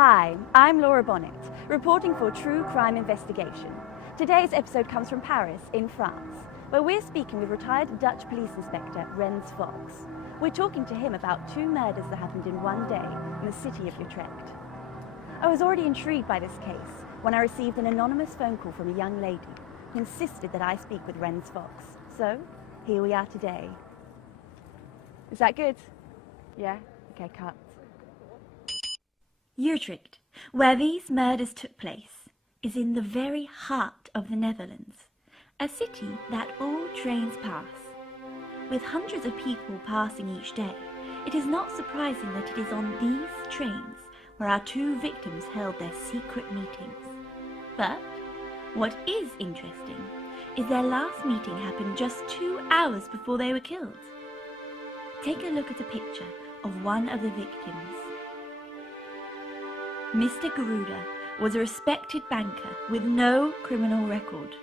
Hi, I'm Laura Bonnet, reporting for True Crime Investigation. Today's episode comes from Paris, in France, where we're speaking with retired Dutch police inspector Renz Vos. We're talking to him about two murders that happened in one day in the city of Utrecht. I was already intrigued by this case when I received an anonymous phone call from a young lady who insisted that I speak with Renz Vos. So, here we are today. Is that good? Yeah? Okay, cut. Utrecht, where these murders took place, is in the very heart of the Netherlands, a city that all trains pass. With hundreds of people passing each day, it is not surprising that it is on these trains where our two victims held their secret meetings. But what is interesting is their last meeting happened just 2 hours before they were killed. Take a look at a picture of one of the victims. Mr. Garuda was a respected banker with no criminal record.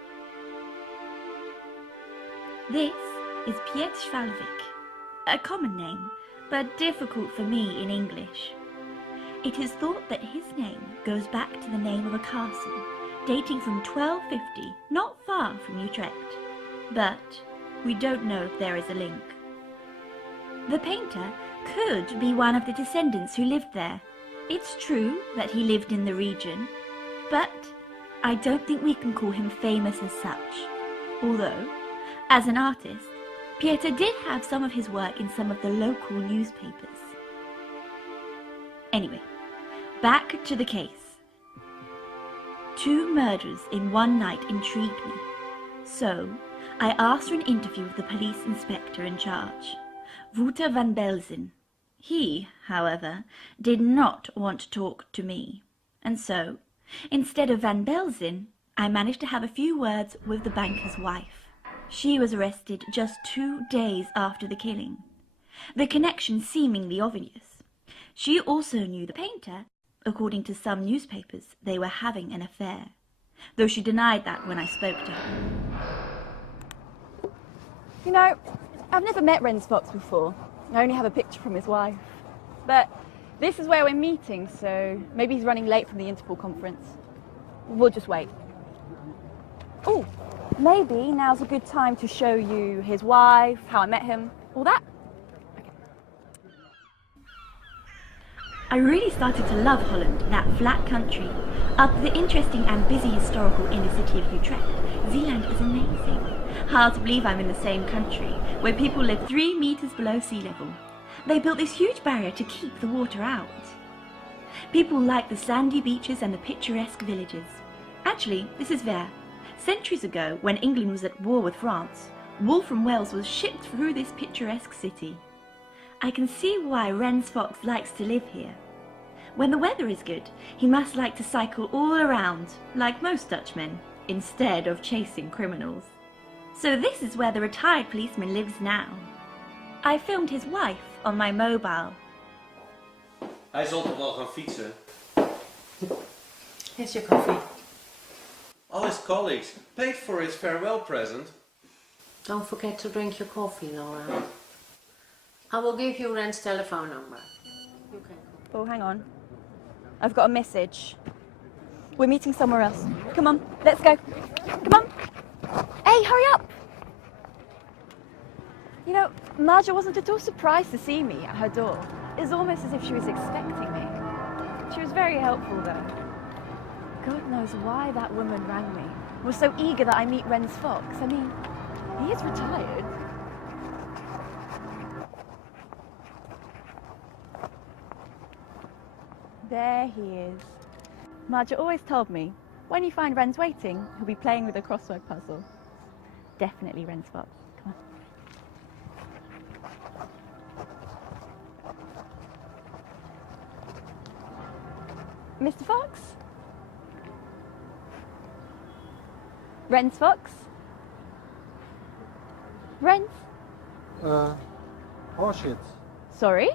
This is Piet Schvalvik, a common name, but difficult for me in English. It is thought that his name goes back to the name of a castle, dating from 1250, not far from Utrecht. But we don't know if there is a link. The painter could be one of the descendants who lived there. It's true that he lived in the region, but I don't think we can call him famous as such. Although, as an artist, Pieter did have some of his work in some of the local newspapers. Anyway, back to the case. Two murders in one night intrigued me, so I asked for an interview with the police inspector in charge, Wouter van Belzen. He, however, did not want to talk to me, and so, instead of Van Belzen, I managed to have a few words with the banker's wife. She was arrested just 2 days after the killing, the connection seemingly obvious. She also knew the painter. According to some newspapers, they were having an affair, though she denied that when I spoke to her. You know, I've never met Renz Vos before. I only have a picture from his wife. But this is where we're meeting, so maybe he's running late from the Interpol conference. We'll just wait. Oh, maybe now's a good time to show you his wife, how I met him, all that. I really started to love Holland, that flat country. After the interesting and busy historical inner city of Utrecht, Zeeland is amazing. Hard to believe I'm in the same country, where people live 3 meters below sea level. They built this huge barrier to keep the water out. People like the sandy beaches and the picturesque villages. Actually, this is Ver. Centuries ago, when England was at war with France, wool from Wales was shipped through this picturesque city. I can see why Renz Vos likes to live here. When the weather is good, he must like to cycle all around, like most Dutchmen, instead of chasing criminals. So this is where the retired policeman lives now. I filmed his wife on my mobile. Hij zal toch wel gaan fietsen? Here's your coffee. All his colleagues paid for his farewell present. Don't forget to drink your coffee, Laura. I will give you Ren's telephone number. You can call. Oh, hang on. I've got a message. We're meeting somewhere else. Come on, let's go. Come on. Hey, hurry up! You know, Marja wasn't at all surprised to see me at her door. It's almost as if she was expecting me. She was very helpful, though. God knows why that woman rang me. Was so eager that I meet Renz Vos. I mean, he is retired. There he is. Marja always told me, when you find Renz waiting, he'll be playing with a crossword puzzle. Definitely Renz Vos. Come on. Mr. Fox? Renz Vos? Renz? Horseshit. Sorry?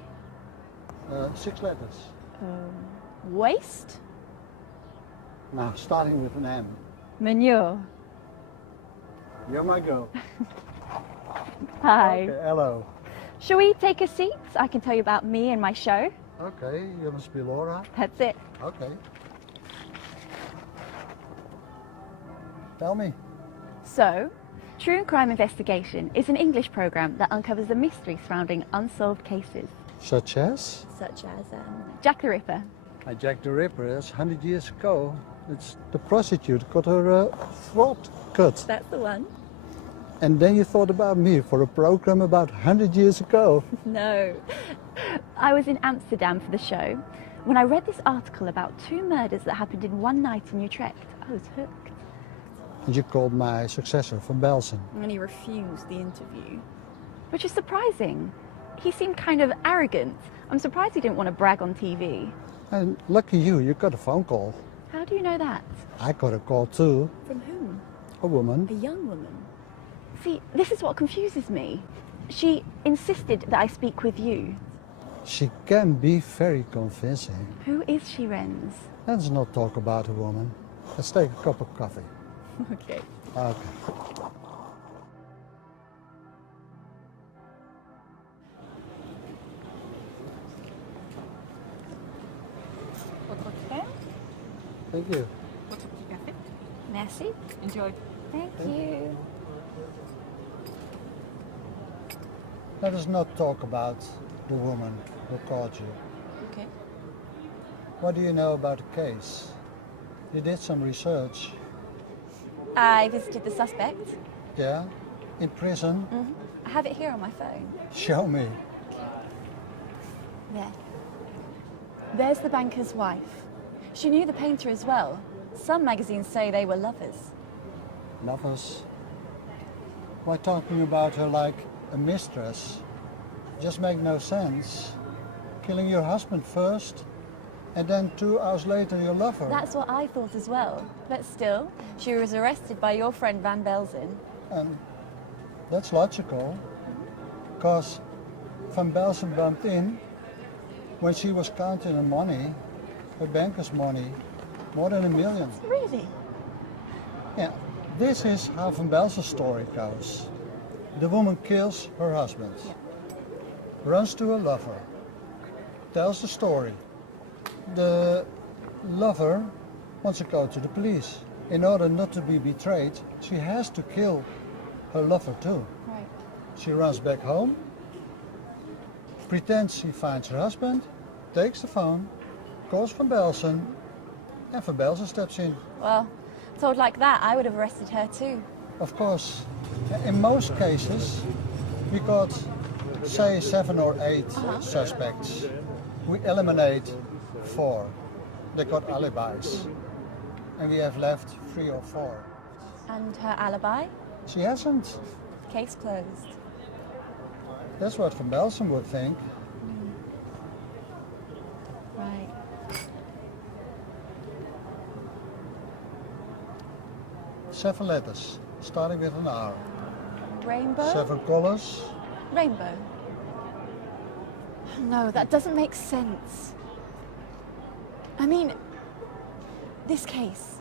6 letters. Waste? Now, starting with an M. Manure. You're my girl. Hi. Okay, hello. Shall we take a seat? I can tell you about me and my show. Okay, you must be Laura. That's it. Okay. Tell me. So, True Crime Investigation is an English program that uncovers the mystery surrounding unsolved cases. Such as? Such as Jack the Ripper. Jack the Ripper, that's 100 years ago. It's the prostitute got her throat cut. That's the one. And then you thought about me for a program about 100 years ago. No. I was in Amsterdam for the show when I read this article about 2 murders that happened in one night in Utrecht. I was hooked. And you called my successor, Van Belsen. And he refused the interview. Which is surprising. He seemed kind of arrogant. I'm surprised he didn't want to brag on TV. And lucky you got a phone call. How do you know that? I got a call too. From whom? A woman. A young woman. See, this is what confuses me. She insisted that I speak with you. She can be very convincing. Who is she, Renz? Let's not talk about a woman. Let's take a cup of coffee. Okay. Okay. Thank you. Merci. Enjoy. Thank you. Let us not talk about the woman who called you. Okay. What do you know about the case? You did some research. I visited the suspect. Yeah? In prison? I have it here on my phone. Show me. There. There's the banker's wife. She knew the painter as well. Some magazines say they were lovers. Lovers. Why talking about her like a mistress? Just make no sense. Killing your husband first, and then 2 hours later your lover. That's what I thought as well. But still, she was arrested by your friend Van Belsen. And that's logical, because Van Belsen bumped in when she was counting her money, her banker's money, more than $1 million. Really? Yeah, this is how Van Belsen's story goes. The woman kills her husband, runs to her lover, tells the story. The lover wants to go to the police. In order not to be betrayed, she has to kill her lover too. Right. She runs back home, pretends she finds her husband, takes the phone, calls Van Belsen, and Van Belsen steps in. Well, told like that, I would have arrested her too. Of course, in most cases, we got, say, 7 or 8 suspects. We eliminate 4. They got alibis. And we have left 3 or 4. And her alibi? She hasn't. Case closed. That's what Van Belsen would think. Right. Seven letters, starting with an R. Rainbow? 7 colors. Rainbow. No, that doesn't make sense. I mean, this case.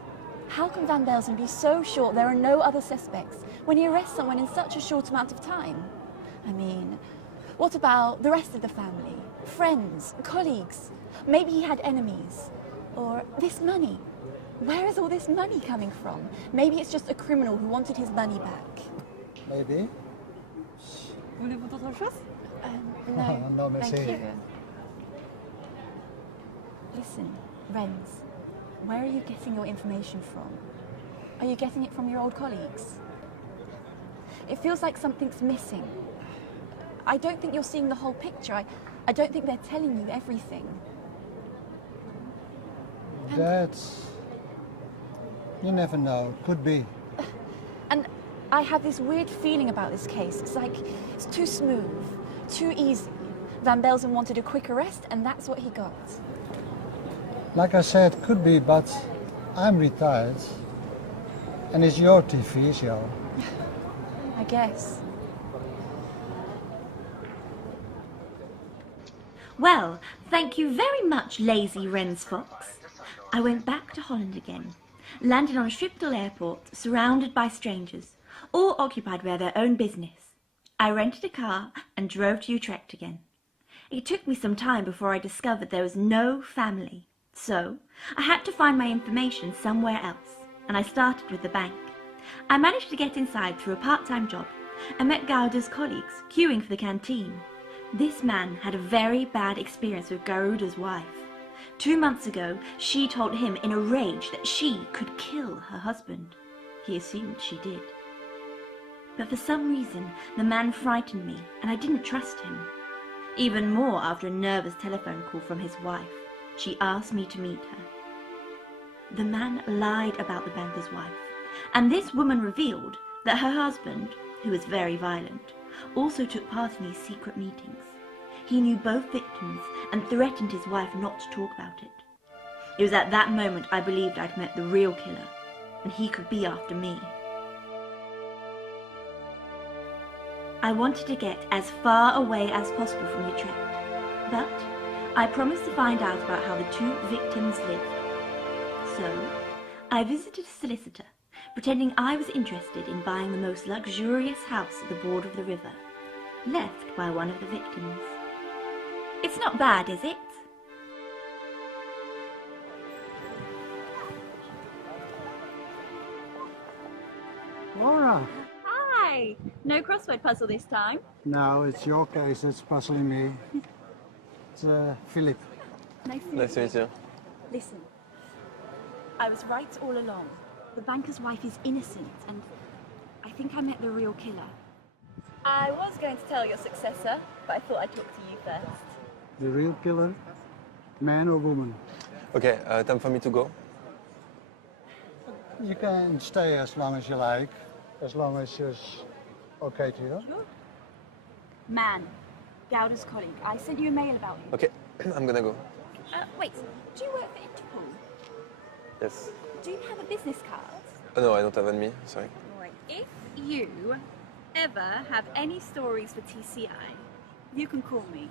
How can Van Belsen be so sure there are no other suspects when he arrests someone in such a short amount of time? I mean, what about the rest of the family? Friends, colleagues? Maybe he had enemies. Or this money. Where is all this money coming from? Maybe it's just a criminal who wanted his money back. Maybe. Voulez-vous d'autre chose? No, No, merci. thank you. Listen, Renz, where are you getting your information from? Are you getting it from your old colleagues? It feels like something's missing. I don't think you're seeing the whole picture. I don't think they're telling you everything. That's... You never know. Could be. And I have this weird feeling about this case. It's like, it's too smooth, too easy. Van Belsen wanted a quick arrest, and that's what he got. Like I said, could be, but I'm retired. And it's your TV show. I guess. Well, thank you very much, lazy Renz Vos. I went back to Holland again, landed on Schiphol Airport, surrounded by strangers, all occupied with their own business. I rented a car and drove to Utrecht again. It took me some time before I discovered there was no family. So, I had to find my information somewhere else, and I started with the bank. I managed to get inside through a part-time job and met Gouda's colleagues queuing for the canteen. This man had a very bad experience with Garuda's wife. 2 months ago, she told him in a rage that she could kill her husband. He assumed she did. But for some reason, the man frightened me, and I didn't trust him. Even more after a nervous telephone call from his wife. She asked me to meet her. The man lied about the banker's wife, and this woman revealed that her husband, who was very violent, also took part in these secret meetings. He knew both victims and threatened his wife not to talk about it. It was at that moment I believed I'd met the real killer, and he could be after me. I wanted to get as far away as possible from Utrecht, but I promised to find out about how the 2 victims lived. So, I visited a solicitor, pretending I was interested in buying the most luxurious house at the border of the river, left by one of the victims. It's not bad, is it? Laura! Hi! No crossword puzzle this time. No, it's your case that's puzzling me. It's Philip. Nice to Nice to meet you. Listen, I was right all along. The banker's wife is innocent, and I think I met the real killer. I was going to tell your successor, but I thought I'd talk to you first. The real killer? Man or woman? Okay, time for me to go. You can stay as long as you like, as long as it's okay to you. Sure. Man, Gouda's colleague. I sent you a mail about you. Okay, I'm gonna go. Wait, do you work for Interpol? Yes. Do you have a business card? Oh no, I don't have any, sorry. Right. If you ever have any stories for TCI, you can call me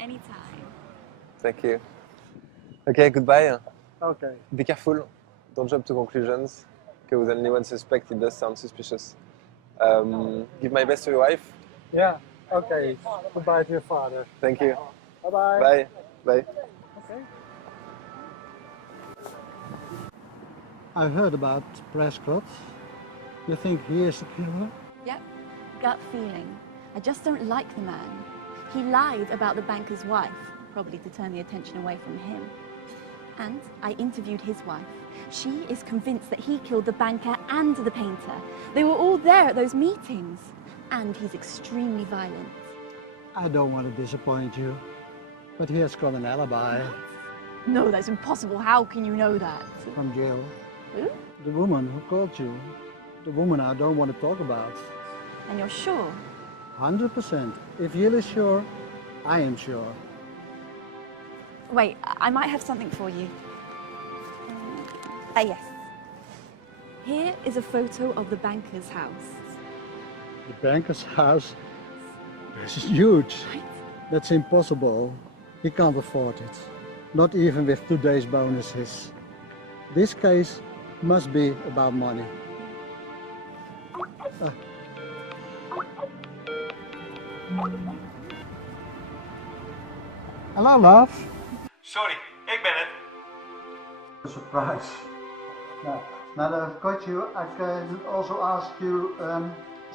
anytime. Thank you. Okay, goodbye. Okay. Be careful. Don't jump to conclusions. Okay, with only one suspect, it does sound suspicious. Give my best to your wife. Yeah, okay. Goodbye to your father. Thank you. Bye-bye. Bye. Bye. Okay. I heard about Prescott. You think he is the killer? Yep. Gut feeling. I just don't like the man. He lied about the banker's wife, probably to turn the attention away from him. And I interviewed his wife. She is convinced that he killed the banker and the painter. They were all there at those meetings. And he's extremely violent. I don't want to disappoint you, but he has got an alibi No, that's impossible. How can you know that? from jail. Who? The woman who called you. The woman I don't want to talk about. And you're sure? 100%. If Jill is sure, I am sure. Wait, I might have something for you. Yes. Here is a photo of the banker's house. The banker's house is huge. Right? That's impossible. He can't afford it. Not even with today's bonuses. This case must be about money. Hello, love. Sorry, ik ben het. A surprise. Now that I've got you, I can also ask you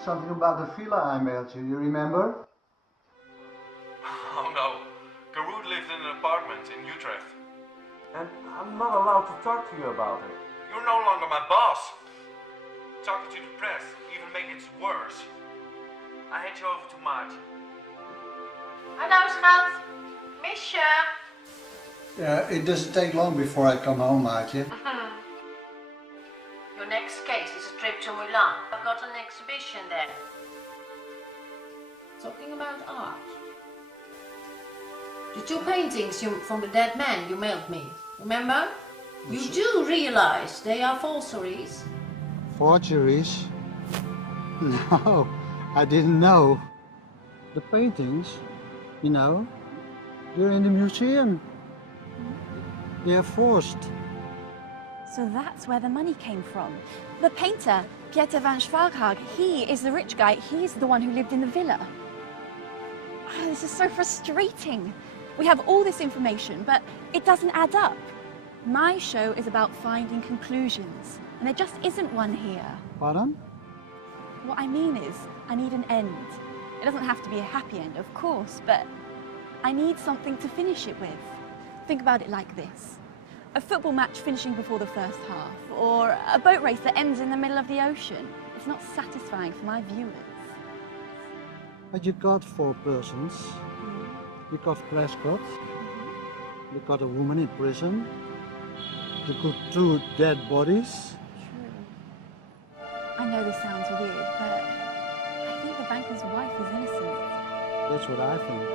something about the villa I mailed you. You remember? Oh no, Garoud lived in an apartment in Utrecht. And I'm not allowed to talk to you about it. You're no longer my boss. Talking to the press even makes it worse. I hate you over too much. Hallo schat, mis je? Yeah, it doesn't take long before I come home, Maatje. Your next case is a trip to Milan. I've got an exhibition there. Talking about art. The 2 paintings from the dead man you mailed me, remember? You do realize they are falseries. Forgeries? No, I didn't know. The paintings, you know, they're in the museum. They're forced. So that's where the money came from. The painter, Pieter van Schwarghag, he is the rich guy. He's the one who lived in the villa. This is so frustrating. We have all this information, but it doesn't add up. My show is about finding conclusions, and there just isn't one here. Pardon? What I mean is, I need an end. It doesn't have to be a happy end, of course, but I need something to finish it with. Think about it like this. A football match finishing before the first half, or a boat race that ends in the middle of the ocean. It's not satisfying for my viewers. But you got 4 persons. You got Prescott. You got a woman in prison. You got 2 dead bodies. True. I know this sounds weird, but I think the banker's wife is innocent. That's what I think.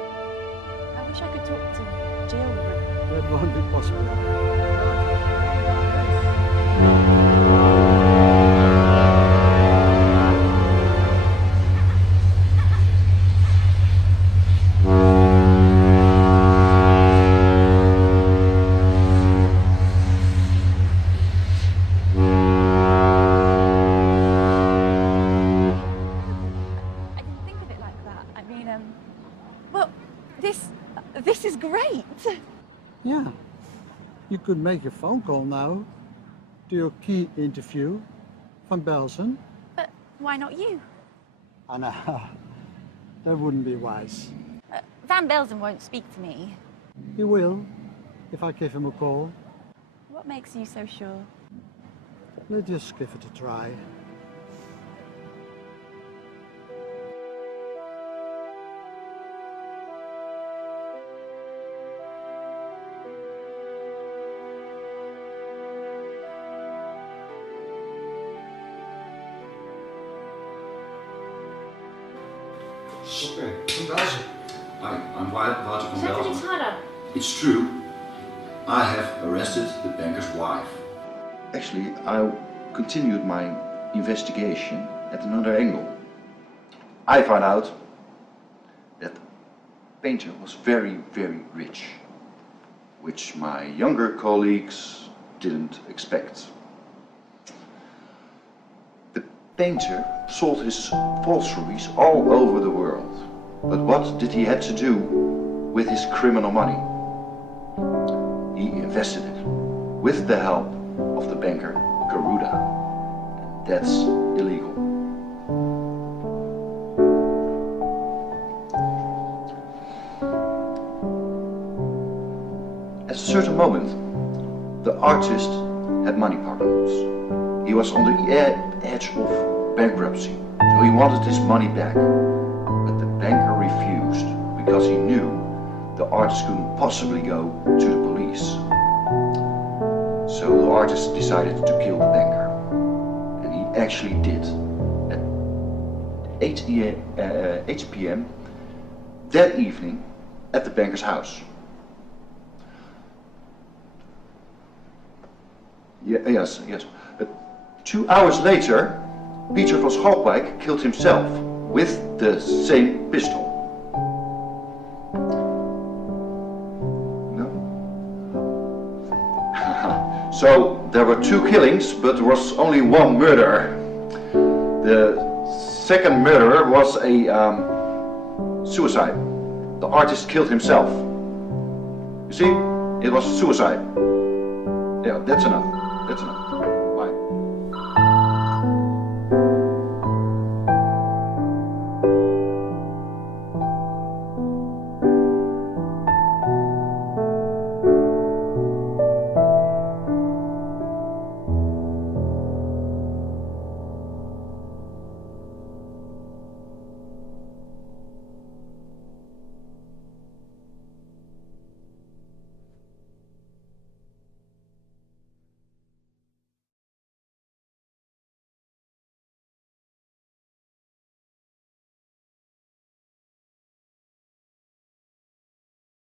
I wish I could talk to jail room. That won't be possible. This is great. Yeah, you could make a phone call now to your key interview, Van Belsen. But why not you? I know, that wouldn't be wise. Van Belsen won't speak to me. He will, if I give him a call. What makes you so sure? Let's just give it a try. Okay. Van Belsen. Hi, I'm Wouter van Zet er Belsen. iets harder. It's true. I have arrested the banker's wife. Actually, I continued my investigation at another angle. I found out that the painter was very, very rich, which my younger colleagues didn't expect. The painter sold his upholsteries all over the world. But what did he have to do with his criminal money? He invested it with the help of the banker Garuda. That's illegal. At a certain moment, the artist had money problems. He was on the edge of bankruptcy, so he wanted his money back. But the banker refused because he knew the artist couldn't possibly go to the police. So the artist decided to kill the banker. And he actually did. At 8 p.m. that evening at the banker's house. Yes. But 2 hours later, Peter van Schalkwijk killed himself with the same pistol. No? So there were 2 killings, but there was only 1 murder. The second murder was a suicide. The artist killed himself. You see, it was a suicide. Yeah, that's enough. That's enough.